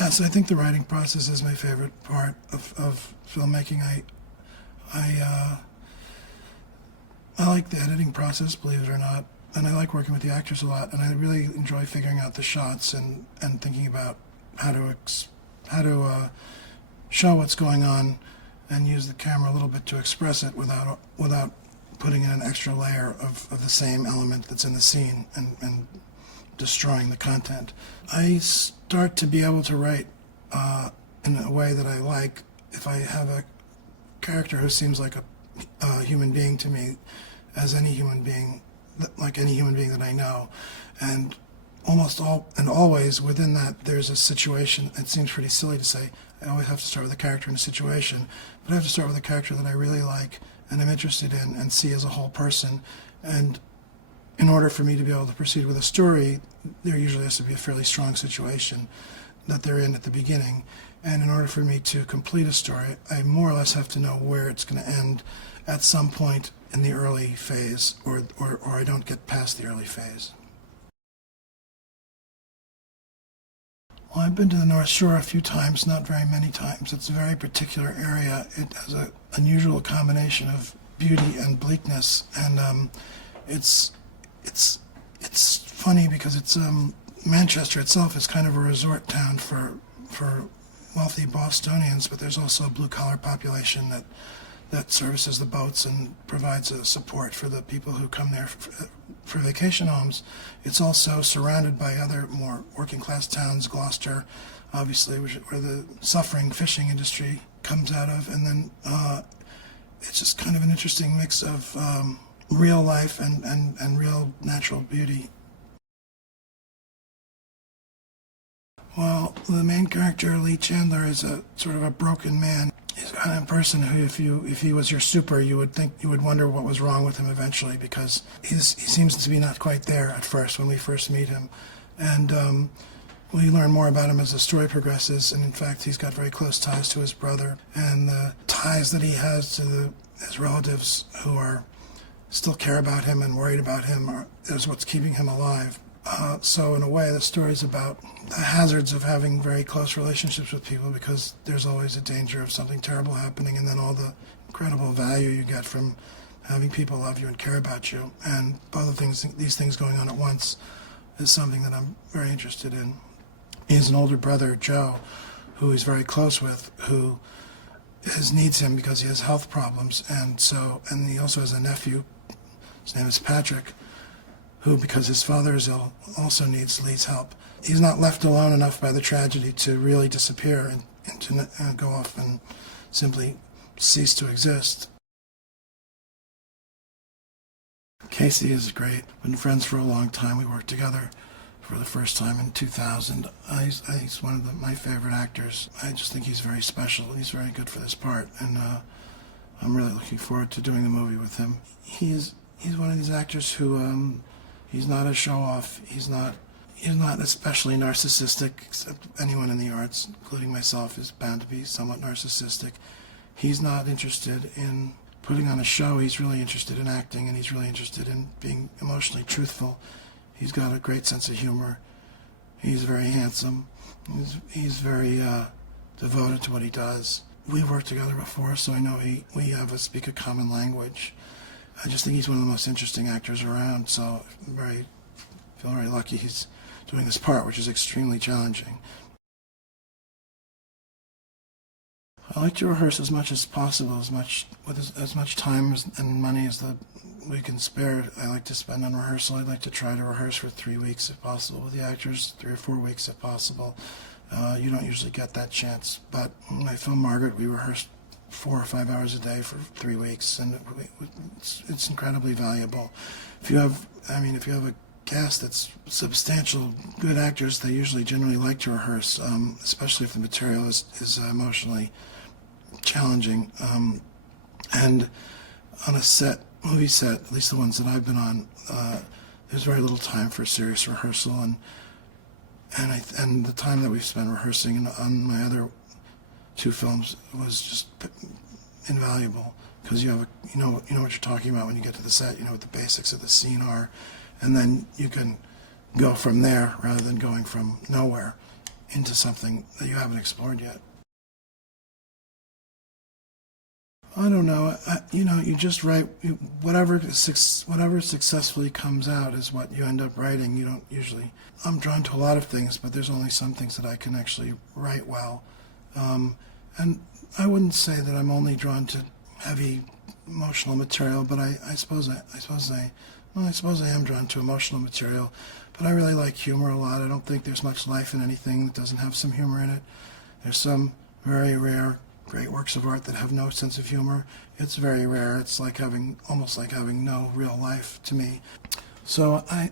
Yes, I think the writing process is my favorite part of filmmaking. I like the editing process, believe it or not, and I like working with the actors a lot, and I really enjoy figuring out the shots and thinking about how to show what's going on and use the camera a little bit to express it without putting in an extra layer of the same element that's in the scene and destroying the content. I start to be able to write in a way that I like if I have a character who seems like a human being to me, as any human being, like any human being that I know, and always within that there's a situation. It seems pretty silly to say I always have to start with a character in a situation, but I have to start with a character that I really like and I'm interested in and see as a whole person. And in order for me to be able to proceed with a story, there usually has to be a fairly strong situation that they're in at the beginning. And in order for me to complete a story, I more or less have to know where it's going to end at some point in the early phase, or I don't get past the early phase. Well, I've been to the North Shore a few times, not very many times. It's a very particular area. It has an unusual combination of beauty and bleakness, and it's funny because it's Manchester itself is kind of a resort town for wealthy Bostonians, but there's also a blue-collar population that services the boats and provides a support for the people who come there for vacation homes. It's also surrounded by other more working-class towns, Gloucester, obviously, where the suffering fishing industry comes out of, and then it's just kind of an interesting mix of real life and real natural beauty. Well, the main character, Lee Chandler, is a sort of a broken man. He's the kind of person who, if he was your super, you would wonder what was wrong with him eventually, because he seems to be not quite there at first when we first meet him, and we learn more about him as the story progresses. And in fact, he's got very close ties to his brother, and the ties that he has to his relatives who are still care about him and worried about him is what's keeping him alive. So in a way, the story's about the hazards of having very close relationships with people, because there's always a danger of something terrible happening, and then all the incredible value you get from having people love you and care about you. And both of these things going on at once is something that I'm very interested in. He has an older brother, Joe, who he's very close with, who needs him because he has health problems, and he also has a nephew. His name is Patrick, who, because his father is ill, also needs Lee's help. He's not left alone enough by the tragedy to really disappear and to go off and simply cease to exist. Casey is great. Been friends for a long time. We worked together for the first time in 2000. He's one of my favorite actors. I just think he's very special. He's very good for this part, and I'm really looking forward to doing the movie with him. He's one of these actors who he's not a show-off. He's not especially narcissistic, except anyone in the arts, including myself, is bound to be somewhat narcissistic. He's not interested in putting on a show. He's really interested in acting, and he's really interested in being emotionally truthful. He's got a great sense of humor. He's very handsome. He's very devoted to what he does. We've worked together before, so I know we speak a common language. I just think he's one of the most interesting actors around, so I feel very lucky he's doing this part, which is extremely challenging. I like to rehearse as much as possible, with as much time and money as we can spare. I like to spend on rehearsal. I'd like to try to rehearse for 3 weeks if possible with the actors, 3 or 4 weeks if possible. You don't usually get that chance, but when I filmed Margaret, we rehearsed 4 or 5 hours a day for 3 weeks, and it's incredibly valuable. If you have a cast that's substantial, good actors, they generally like to rehearse, especially if the material is emotionally challenging. And on a movie set, at least the ones that I've been on, there's very little time for serious rehearsal, and the time that we've spent rehearsing on my other 2 films was just invaluable, because you know what you're talking about when you get to the set. You know what the basics of the scene are, and then you can go from there rather than going from nowhere. into something that you haven't explored yet. I don't know. You just write whatever successfully comes out is what you end up writing. You don't usually. I'm drawn to a lot of things, but there's only some things that I can actually write well. And I wouldn't say that I'm only drawn to heavy emotional material, but I suppose I am drawn to emotional material. But I really like humor a lot. I don't think there's much life in anything that doesn't have some humor in it. There's some very rare, great works of art that have no sense of humor. It's very rare. It's almost like having no real life to me. So I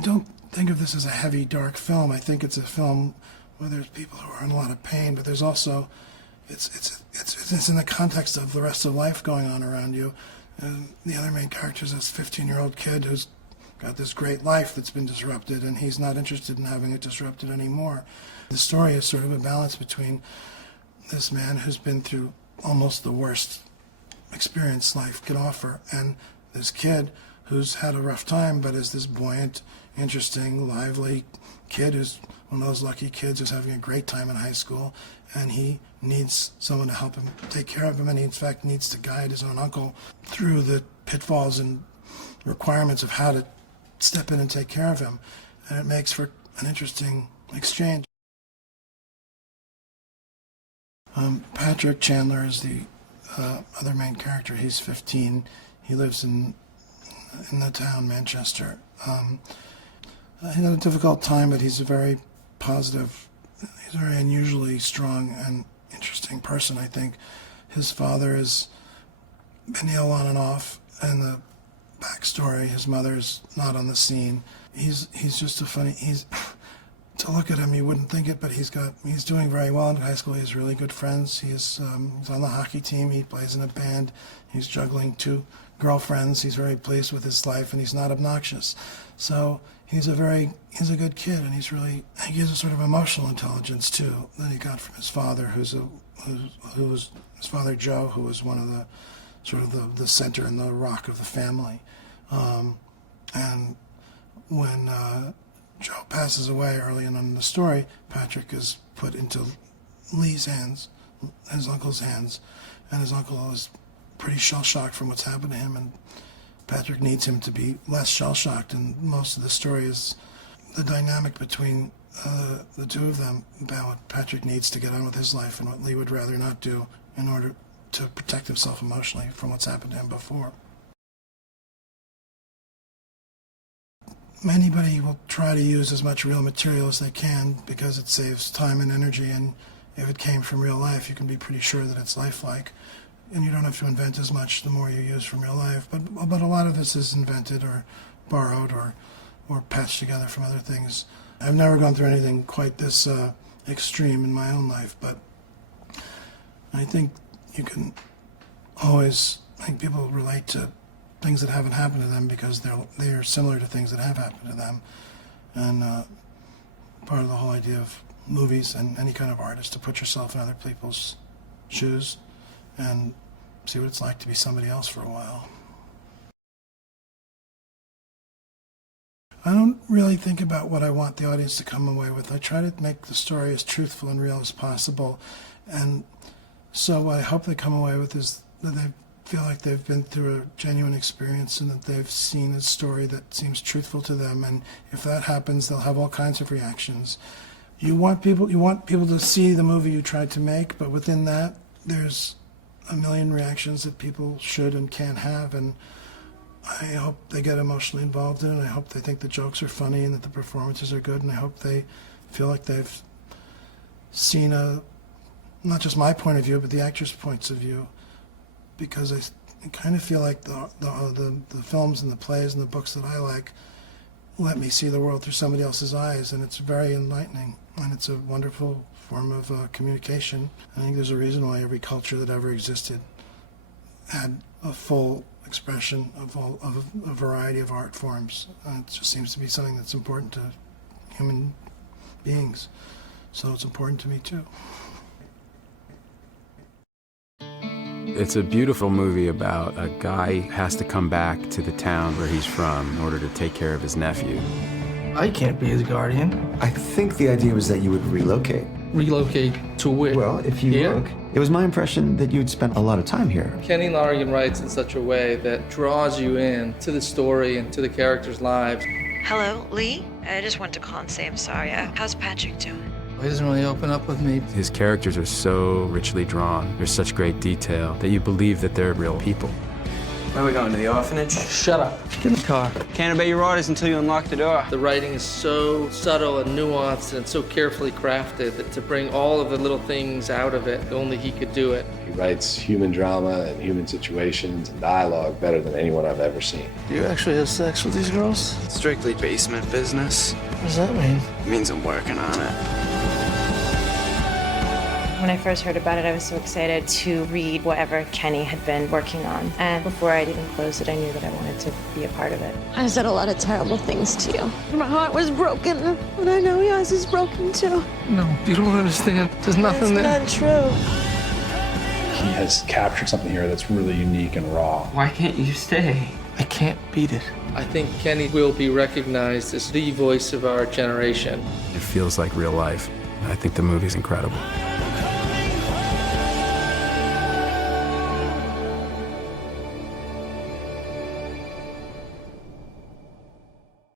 don't think of this as a heavy, dark film. I think it's a film where there's people who are in a lot of pain, but there's also it's in the context of the rest of life going on around you. And the other main character is this 15-year-old kid who's got this great life that's been disrupted, and he's not interested in having it disrupted anymore. The story is sort of a balance between this man who's been through almost the worst experience life could offer, and this kid who's had a rough time, but is this buoyant, interesting, lively kid who's one of those lucky kids who's having a great time in high school, and he needs someone to help him take care of him, and he in fact needs to guide his own uncle through the pitfalls and requirements of how to step in and take care of him. And it makes for an interesting exchange. Patrick Chandler is the other main character. He's 15. He lives in the town Manchester. He had a difficult time, but he's a very positive, he's a very unusually strong and interesting person, I think. His father has been ill on and off, and the backstory, his mother's not on the scene. He's just to look at him, you wouldn't think it, but he's doing very well in high school. He has really good friends. He's on the hockey team. He plays in a band. He's juggling 2 girlfriends. He's very pleased with his life, and he's not obnoxious. So he's a good kid, and he has a sort of emotional intelligence too that he got from his father, who was his father Joe, who was one of the sort of the center and the rock of the family. And when Joe passes away early on in the story, Patrick is put into Lee's hands, his uncle's hands, and his uncle is pretty shell-shocked from what's happened to him, and Patrick needs him to be less shell-shocked, and most of the story is the dynamic between the two of them about what Patrick needs to get on with his life and what Lee would rather not do in order to protect himself emotionally from what's happened to him before. Anybody will try to use as much real material as they can because it saves time and energy, and if it came from real life, you can be pretty sure that it's lifelike, and you don't have to invent as much the more you use from real life. But a lot of this is invented or borrowed or patched together from other things. I've never gone through anything quite this extreme in my own life, but I think you can always, I think people relate to things that haven't happened to them because they're similar to things that have happened to them. And part of the whole idea of movies and any kind of art is to put yourself in other people's shoes and see what it's like to be somebody else for a while. I don't really think about what I want the audience to come away with. I try to make the story as truthful and real as possible. And so what I hope they come away with is that they feel like they've been through a genuine experience and that they've seen a story that seems truthful to them. And if that happens, they'll have all kinds of reactions. You want people to see the movie you tried to make, but within that, there's a million reactions that people should and can have. And I hope they get emotionally involved in it. I hope they think the jokes are funny and that the performances are good. And I hope they feel like they've seen not just my point of view, but the actors' points of view. Because I kind of feel like the films and the plays and the books that I like let me see the world through somebody else's eyes, and it's very enlightening, and it's a wonderful form of communication. I think there's a reason why every culture that ever existed had a full expression of a variety of art forms. And it just seems to be something that's important to human beings, so it's important to me too. It's a beautiful movie about a guy who has to come back to the town where he's from in order to take care of his nephew. I can't be his guardian. I think the idea was that you would relocate. Relocate to where? Well, if you Here? look, it was my impression that you'd spent a lot of time here. Kenny Lonergan writes in such a way that draws you in to the story and to the characters' lives. Hello, Lee? I just wanted to call and say I'm sorry. How's Patrick doing? He doesn't really open up with me. His characters are so richly drawn. There's such great detail that you believe that they're real people. Where are we going, to the orphanage? Shut up. Get in the car. Can't obey your orders until you unlock the door. The writing is so subtle and nuanced and so carefully crafted that to bring all of the little things out of it, only he could do it. He writes human drama and human situations and dialogue better than anyone I've ever seen. Do you actually have sex with these girls? Strictly basement business. What does that mean? It means I'm working on it. When I first heard about it, I was so excited to read whatever Kenny had been working on. And before I'd even closed it, I knew that I wanted to be a part of it. I said a lot of terrible things to you. My heart was broken, and I know yours is broken too. No, you don't understand. There's nothing there. That's not true. He has captured something here that's really unique and raw. Why can't you stay? I can't beat it. I think Kenny will be recognized as the voice of our generation. It feels like real life. I think the movie's incredible.